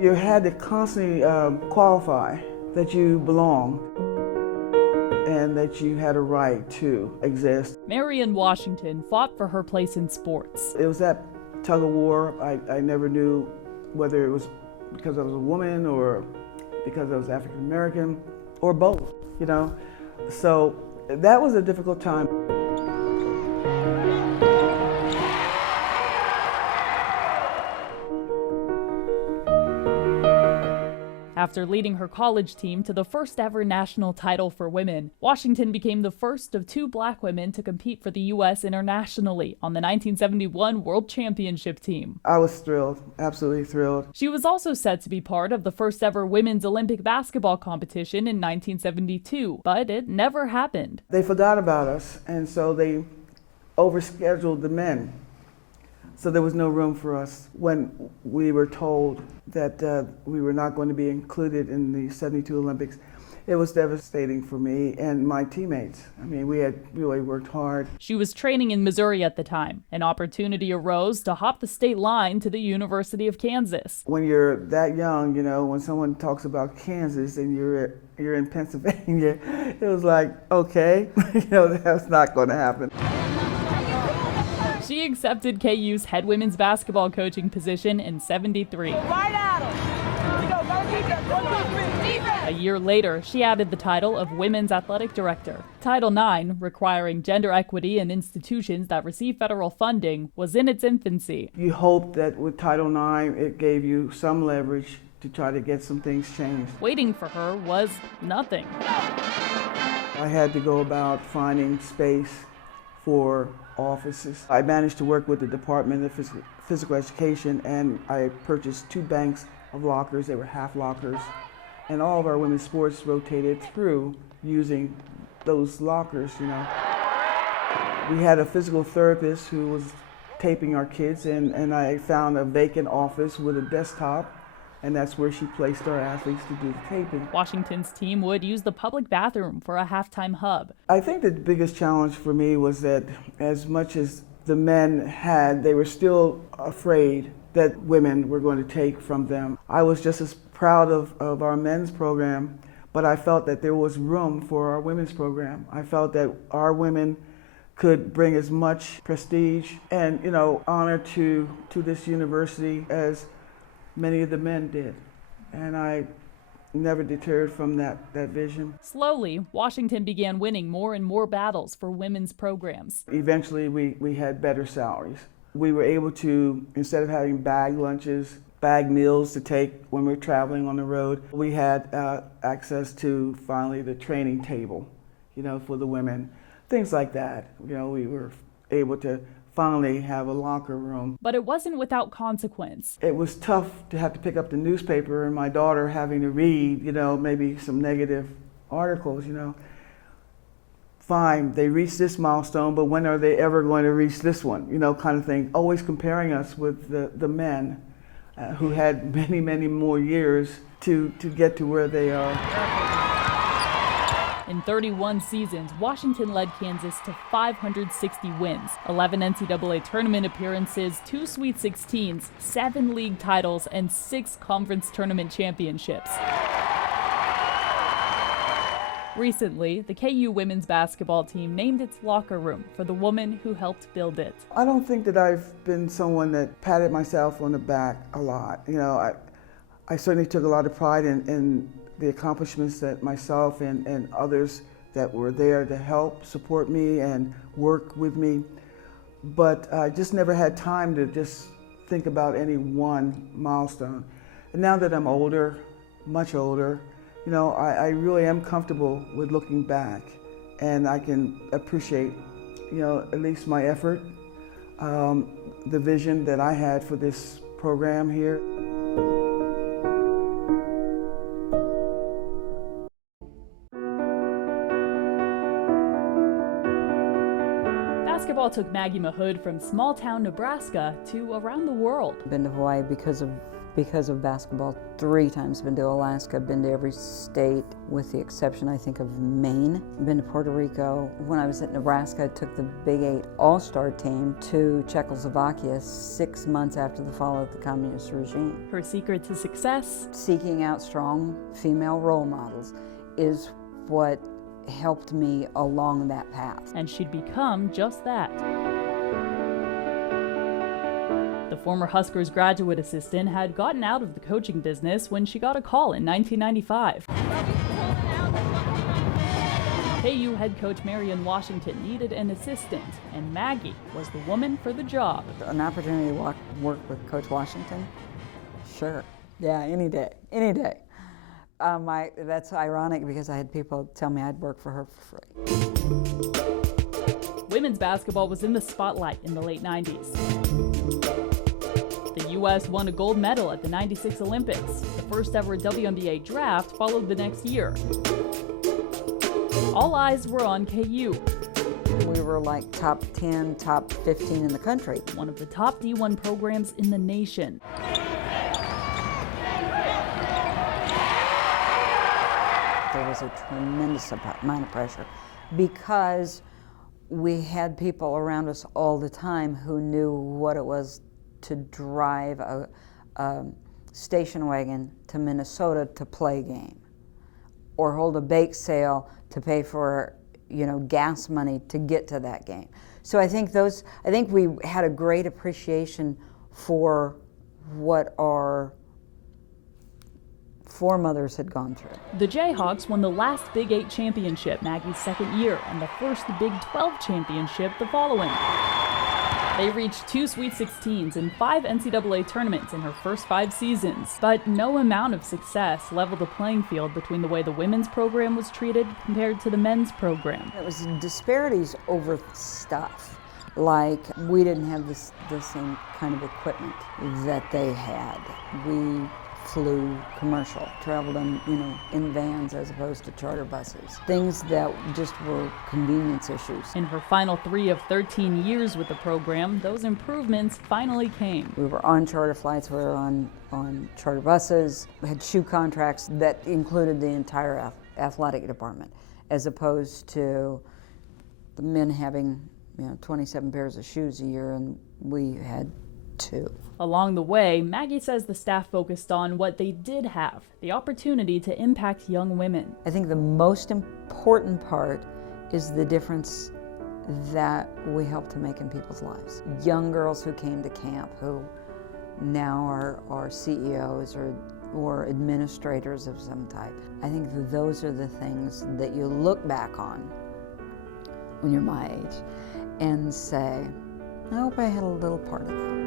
You had to constantly qualify that you belong and that you had a right to exist. Marian Washington fought for her place in sports. It was that tug of war. I never knew whether it was because I was a woman or because I was African American or both, you know. So that was a difficult time. After leading her college team to the first ever national title for women, Washington became the first of 2 black women to compete for the U.S. internationally on the 1971 World Championship team. I was thrilled, absolutely thrilled. She was also set to be part of the first ever women's Olympic basketball competition in 1972, but it never happened. They forgot about us, and so they overscheduled the men. So there was no room for us. When we were told that we were not going to be included in the 72 Olympics, it was devastating for me and my teammates. I mean, we had really worked hard. She was training in Missouri at the time. An opportunity arose to hop the state line to the University of Kansas. When you're that young, you know, when someone talks about Kansas and you're in Pennsylvania, it was like, okay, you know, that's not going to happen. She accepted KU's head women's basketball coaching position in '73. A year later, she added the title of Women's Athletic Director. Title IX, requiring gender equity in institutions that receive federal funding, was in its infancy. You hope that with Title IX, it gave you some leverage to try to get some things changed. Waiting for her was nothing. I had to go about finding space for offices. I managed to work with the Department of Physical Education, and I purchased 2 banks of lockers. They were half lockers, and all of our women's sports rotated through using those lockers, you know. We had a physical therapist who was taping our kids, and I found a vacant office with a desktop, and that's where she placed our athletes to do the taping. Washington's team would use the public bathroom for a halftime hub. I think the biggest challenge for me was that as much as the men had, they were still afraid that women were going to take from them. I was just as proud of our men's program, but I felt that there was room for our women's program. I felt that our women could bring as much prestige and, you know, honor to this university as many of the men did, and I never deterred from that vision. Slowly, Washington began winning more and more battles for women's programs. Eventually, we had better salaries. We were able to, instead of having bag lunches, bag meals to take when we were traveling on the road, we had access to finally the training table, you know, for the women, things like that. You know, we were able to finally have a locker room. But it wasn't without consequence. It was tough to have to pick up the newspaper and my daughter having to read, you know, maybe some negative articles, you know. Fine, they reached this milestone, but when are they ever going to reach this one, you know, kind of thing. Always comparing us with the men who had many, many more years to get to where they are. In 31 seasons, Washington led Kansas to 560 wins, 11 NCAA tournament appearances, 2 Sweet 16s, 7 league titles, and 6 conference tournament championships. Recently, the KU women's basketball team named its locker room for the woman who helped build it. I don't think that I've been someone that patted myself on the back a lot. You know, I certainly took a lot of pride in the accomplishments that myself and others that were there to help support me and work with me. But I just never had time to just think about any one milestone. And now that I'm older, much older, you know, I really am comfortable with looking back, and I can appreciate, you know, at least my effort, the vision that I had for this program here. Basketball took Maggie Mahood from small-town Nebraska to around the world. I've been to Hawaii because of because of basketball. 3 times been to Alaska, been to every state with the exception, I think, of Maine. Been to Puerto Rico. When I was at Nebraska, I took the Big 8 All-Star team to Czechoslovakia 6 months after the fall of the communist regime. Her secret to success? Seeking out strong female role models is what helped me along that path. And she'd become just that. The former Huskers graduate assistant had gotten out of the coaching business when she got a call in 1995. KU head coach Marian Washington needed an assistant, and Maggie was the woman for the job. An opportunity to work with Coach Washington? Sure. Yeah, any day, any day. That's ironic because I had people tell me I'd work for her for free. Women's basketball was in the spotlight in the late 90s. The U.S. won a gold medal at the '96 Olympics. The first ever WNBA draft followed the next year. All eyes were on KU. We were like top 10, top 15 in the country. One of the top D1 programs in the nation. There was a tremendous amount of pressure because we had people around us all the time who knew what it was to drive a station wagon to Minnesota to play a game, or hold a bake sale to pay for, gas money to get to that game. So I think we had a great appreciation for what our foremothers had gone through. The Jayhawks won the last Big 8 championship Maggie's second year and the first Big 12 championship the following. They reached 2 Sweet 16s and 5 NCAA tournaments in her first 5 seasons, but no amount of success leveled the playing field between the way the women's program was treated compared to the men's program. It was disparities over stuff. Like, we didn't have the same kind of equipment that they had. We flew commercial, traveled in vans as opposed to charter buses. Things that just were convenience issues. In her final 3 of 13 years with the program, those improvements finally came. We were on charter flights, we were on charter buses, we had shoe contracts that included the entire athletic department, as opposed to the men having 27 pairs of shoes a year, and we had 2. Along the way, Maggie says the staff focused on what they did have, the opportunity to impact young women. I think the most important part is the difference that we help to make in people's lives. Young girls who came to camp who now are CEOs or administrators of some type. I think that those are the things that you look back on when you're my age and say, I hope I had a little part of that.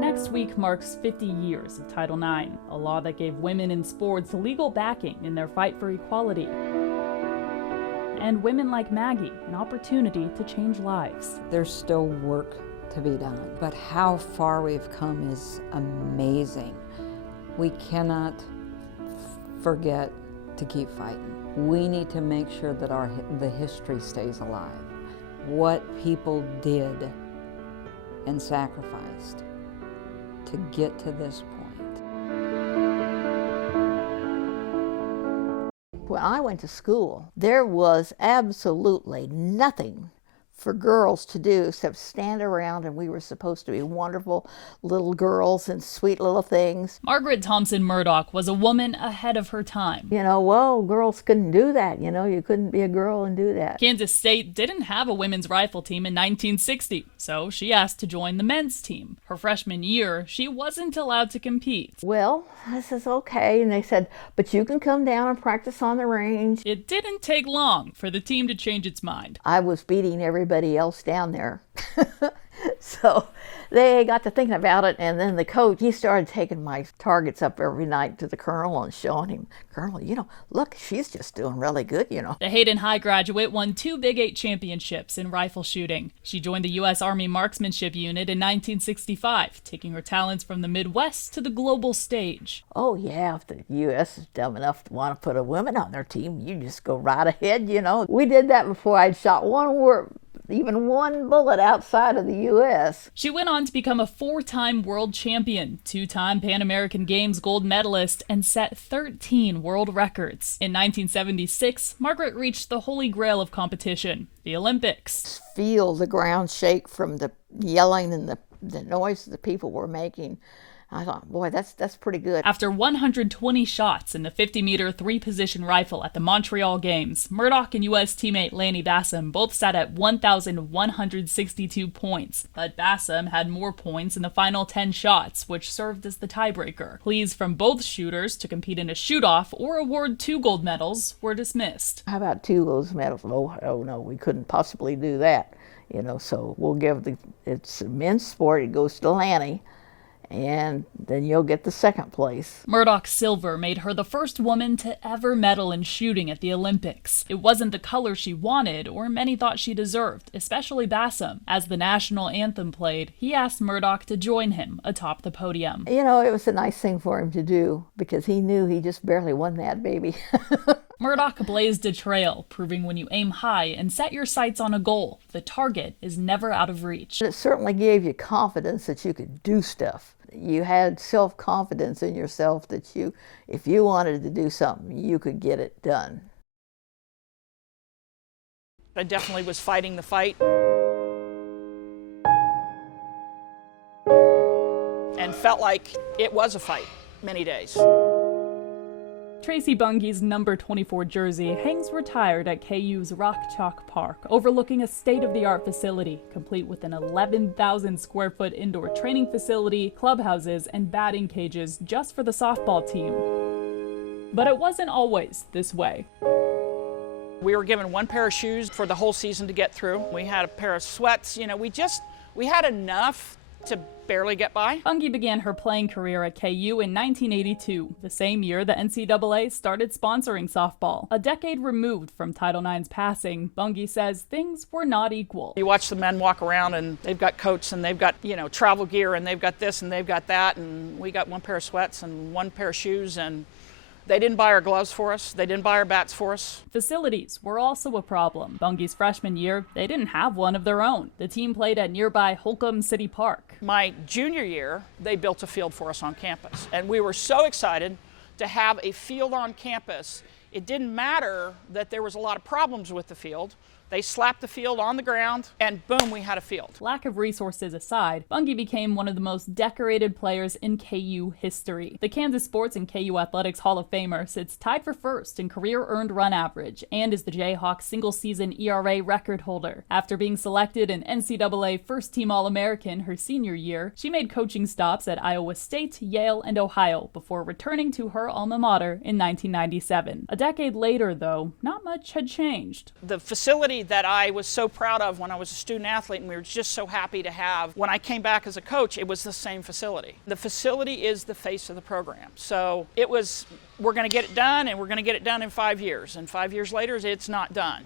Next week marks 50 years of Title IX, a law that gave women in sports legal backing in their fight for equality. And women like Maggie an opportunity to change lives. There's still work to be done, but how far we've come is amazing. We cannot forget to keep fighting. We need to make sure that the history stays alive. What people did and sacrificed to get to this point. When I went to school, there was absolutely nothing for girls to do except stand around, and we were supposed to be wonderful little girls and sweet little things. Margaret Thompson Murdock was a woman ahead of her time. Well, girls couldn't do that. You couldn't be a girl and do that. Kansas State didn't have a women's rifle team in 1960, so she asked to join the men's team. Her freshman year, she wasn't allowed to compete. Well, I says, okay, and they said, but you can come down and practice on the range. It didn't take long for the team to change its mind. I was beating everybody else down there. So they got to thinking about it, and then the coach, he started taking my targets up every night to the colonel and showing him, Colonel, look, she's just doing really good, The Hayden High graduate won 2 Big 8 championships in rifle shooting. She joined the U.S. Army Marksmanship Unit in 1965, taking her talents from the Midwest to the global stage. Oh yeah, if the U.S. is dumb enough to want to put a woman on their team, you just go right ahead, We did that before I'd shot one even one bullet outside of the U.S. She went on to become a 4-time world champion, 2-time Pan American Games gold medalist, and set 13 world records. In 1976, Margaret reached the holy grail of competition, the Olympics. Feel the ground shake from the yelling and the noise the people were making. I thought, boy, that's pretty good. After 120 shots in the 50-meter 3-position rifle at the Montreal Games, Murdock and U.S. teammate Lanny Bassam both sat at 1,162 points. But Bassam had more points in the final 10 shots, which served as the tiebreaker. Pleas from both shooters to compete in a shoot-off or award 2 gold medals were dismissed. How about 2 gold medals? Oh no, we couldn't possibly do that. So we'll give it's a men's sport, it goes to Lanny, and then you'll get the 2nd place. Murdock's silver made her the first woman to ever medal in shooting at the Olympics. It wasn't the color she wanted or many thought she deserved, especially Bassam. As the national anthem played, he asked Murdock to join him atop the podium. It was a nice thing for him to do because he knew he just barely won that baby. Murdock blazed a trail, proving when you aim high and set your sights on a goal, the target is never out of reach. It certainly gave you confidence that you could do stuff. You had self-confidence in yourself that if you wanted to do something, you could get it done. I definitely was fighting the fight. And felt like it was a fight many days. Tracy Bungee's number 24 jersey hangs retired at KU's Rock Chalk Park, overlooking a state-of-the-art facility, complete with an 11,000 square foot indoor training facility, clubhouses, and batting cages just for the softball team. But it wasn't always this way. We were given 1 pair of shoes for the whole season to get through. We had a pair of sweats. We had enough to barely get by. Bunge began her playing career at KU in 1982, the same year the NCAA started sponsoring softball. A decade removed from Title IX's passing, Bunge says things were not equal. You watch the men walk around and they've got coats and they've got, travel gear and they've got this and they've got that, and we got 1 pair of sweats and 1 pair of shoes, and they didn't buy our gloves for us. They didn't buy our bats for us. Facilities were also a problem. Bunge's freshman year, they didn't have one of their own. The team played at nearby Holcomb City Park. My junior year, they built a field for us on campus, and we were so excited to have a field on campus. It didn't matter that there was a lot of problems with the field. They slapped the field on the ground, and boom, we had a field. Lack of resources aside, Bunge became one of the most decorated players in KU history. The Kansas Sports and KU Athletics Hall of Famer sits tied for first in career earned run average and is the Jayhawks single-season ERA record holder. After being selected an NCAA first-team All-American her senior year, she made coaching stops at Iowa State, Yale, and Ohio before returning to her alma mater in 1997. A decade later, though, not much had changed. The facility that I was so proud of when I was a student athlete and we were just so happy to have, when I came back as a coach, it was the same facility. The facility is the face of the program. So it was, we're going to get it done, and we're going to get it done in 5 years. And 5 years later, it's not done.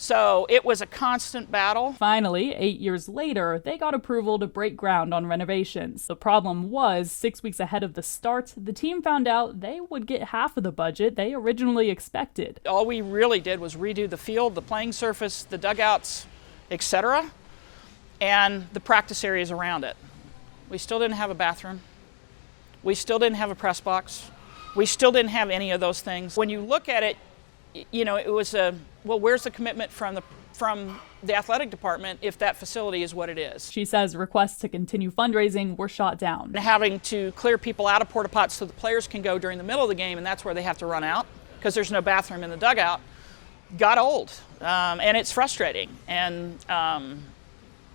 So it was a constant battle. Finally, 8 years later, they got approval to break ground on renovations. The problem was, 6 weeks ahead of the start, the team found out they would get half of the budget they originally expected. All we really did was redo the field, the playing surface, the dugouts, etc., and the practice areas around it. We still didn't have a bathroom. We still didn't have a press box. We still didn't have any of those things. When you look at it, it was where's the commitment from the athletic department if that facility is what it is? She says requests to continue fundraising were shot down. Having to clear people out of porta pots so the players can go during the middle of the game, and that's where they have to run out because there's no bathroom in the dugout, got old, and it's frustrating.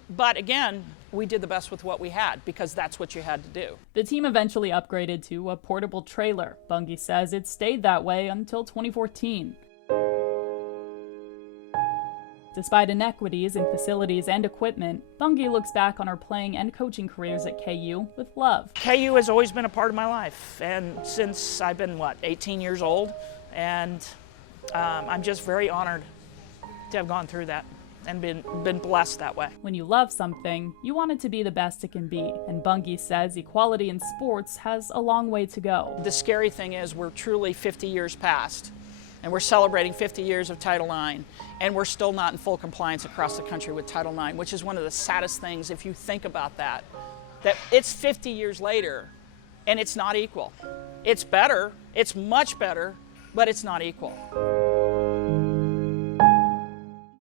But again, we did the best with what we had because that's what you had to do. The team eventually upgraded to a portable trailer. Bunge says it stayed that way until 2014. Despite inequities in facilities and equipment, Bunge looks back on her playing and coaching careers at KU with love. KU has always been a part of my life, and since I've been, 18 years old, and I'm just very honored to have gone through that and been blessed that way. When you love something, you want it to be the best it can be, and Bunge says equality in sports has a long way to go. The scary thing is we're truly 50 years past, and we're celebrating 50 years of Title IX, and we're still not in full compliance across the country with Title IX, which is one of the saddest things if you think about that it's 50 years later and it's not equal. It's better, it's much better, but it's not equal.